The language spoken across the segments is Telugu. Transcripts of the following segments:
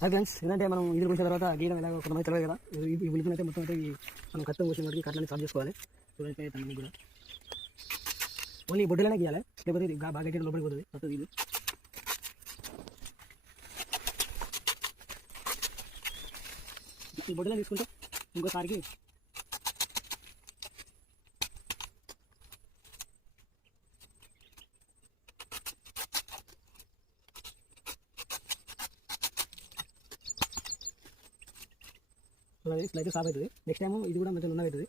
హాయ్ ఫ్రెండ్స్, ఏంటంటే మనం ఇది కూర్చిన తర్వాత గీయడం ఎలా కొంతమంది తెలియదు కదా. ఈ ఉల్లిపొని అయితే మొత్తం అయితే మనం కత్తం కూర్చిన వాటికి కట్లని సాల్వ్ చేసుకోవాలి. చూడండి తనని కూడా ఓన్లీ బొడ్డులోనే గీయాలి, లేకపోతే ఇది బాగా గట్టిగా లోపలికి పోతుంది. మొత్తం ఇది ఈ బొడ్డులో తీసుకుంటే ఇంకోసారికి ఇట్లా అయితే సాఫ్ అవుతుంది. నెక్స్ట్ టైం ఇది కూడా మంచిగా ఉన్నది అవుతుంది.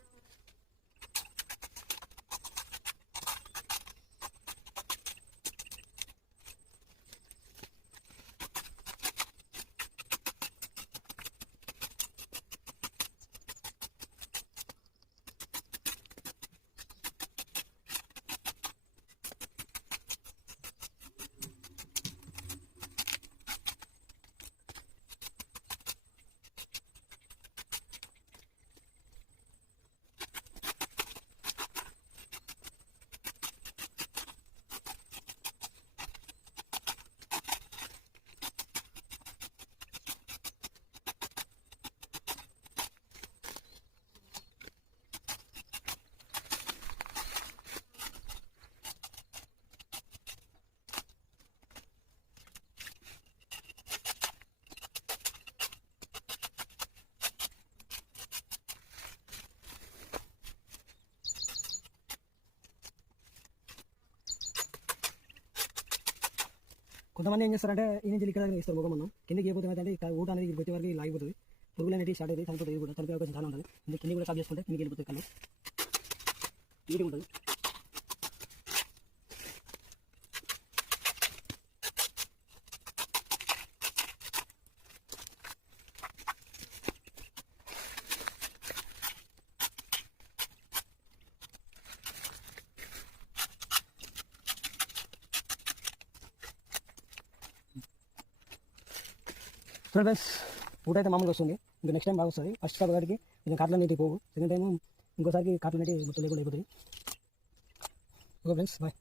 కొంతమంది ఏం చేస్తారంటే ఈ నుంచి ఇక్కడ ఇస్తారు ముఖం మనం కిందకి ఏపోతుంది అంటే ఇక్కడ ఊట అనేది వచ్చే వరకు లాగిపోతుంది. పురుగులు అనేది స్టార్ట్ అయితే చనిపోతుంది. ఇది కూడా చనిపోయే అవకాశం చాలా ఉంటుంది. ఇది కింద కూడా సాఫ్ చేసుకుంటే కిందకి వెళ్ళిపోతుంది. కళ్ళు నీట్గా ఉంటుంది. ఫ్రెండ్స్, ఊట అయితే మామూలుగా వస్తుంది. ఇంకా నెక్స్ట్ టైం బాగా వస్తుంది. ఫస్ట్ సార్ వాటికి కొంచెం కాట్లు అనేవి పోవు. సెకండ్ టైం ఇంకోసారికి కాట్లు అనేవి మొత్తం లేకుండా అయిపోతుంది. Okay friends, bye.